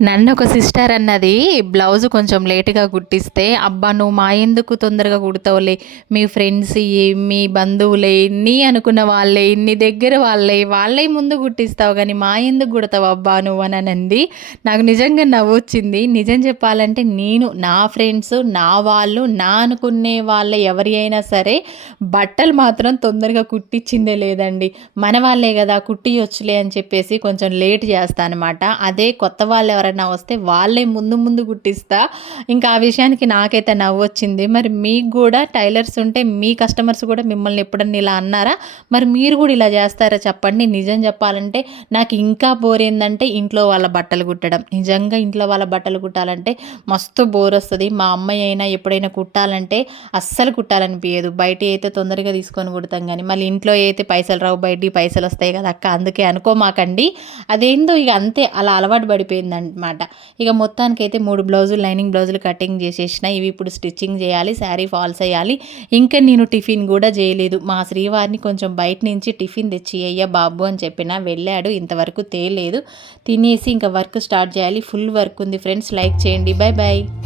నన్ను ఒక సిస్టర్ అన్నది బ్లౌజ్ కొంచెం లేటుగా కుట్టిస్తే అబ్బా నువ్వు మా ఎందుకు తొందరగా కుడతావులే? మీ ఫ్రెండ్స్ మీ బంధువులే ఇన్ని అనుకున్న వాళ్ళే ఇన్ని దగ్గర వాళ్ళే వాళ్ళే ముందు కుట్టిస్తావు కానీ మా ఎందుకు కుడతావు అబ్బా నువ్వు? అని అనంది. నాకు నిజంగా నవ్వొచ్చింది. నిజం చెప్పాలంటే నేను నా ఫ్రెండ్స్ నా వాళ్ళు నా అనుకునే వాళ్ళ ఎవరి అయినా సరే బట్టలు మాత్రం తొందరగా కుట్టించిందే లేదండి. మన వాళ్ళే కదా కుట్టియొచ్చులే అని చెప్పేసి కొంచెం లేట్ చేస్తాను అనమాట అదే కొత్త వాళ్ళు ఎవరైనా వస్తే వాళ్ళే ముందు ముందు కుట్టిస్తా ఇంకా ఆ విషయానికి నాకైతే నవ్వు వచ్చింది. మరి మీకు కూడా టైలర్స్ ఉంటే మీ కస్టమర్స్ కూడా మిమ్మల్ని ఎప్పుడన్నా ఇలా అన్నారా? మరి మీరు కూడా ఇలా చేస్తారా? చెప్పండి. నిజం చెప్పాలంటే నాకు ఇంకా బోర్ ఏంటంటే ఇంట్లో వాళ్ళ బట్టలు కుట్టడం. నిజంగా ఇంట్లో వాళ్ళ బట్టలు కుట్టాలంటే మస్తు బోర్ వస్తుంది. మా అమ్మాయి అయినా ఎప్పుడైనా కుట్టాలంటే అస్సలు కుట్టాలనిపించదు బయట అయితే తొందరగా తీసుకొని కుడతాం కానీ మళ్ళీ ఇంట్లో అయితే పైసలు రావు. బయటికి పైసలు వస్తాయి కదా అక్క. అందుకే అనుకోమాకండి. అదేందో ఇక అంతే. అలా అలవాటు పడిపోయిందండి. అనమాట ఇక మొత్తానికి అయితే మూడు బ్లౌజులు లైనింగ్ బ్లౌజులు కటింగ్ చేసేసిన. ఇవి ఇప్పుడు స్టిచ్చింగ్ చేయాలి శారీ ఫాల్స్ అయ్యాలి. ఇంకా నేను టిఫిన్ కూడా చేయలేదు. మా శ్రీవారిని కొంచెం బయట నుంచి టిఫిన్ తెచ్చి అయ్యా బాబు అని చెప్పిన వెళ్ళాడు. ఇంతవరకు తేలేదు. తినేసి ఇంకా వర్క్ స్టార్ట్ చేయాలి. ఫుల్ వర్క్ ఉంది ఫ్రెండ్స్. లైక్ చేయండి. Bye bye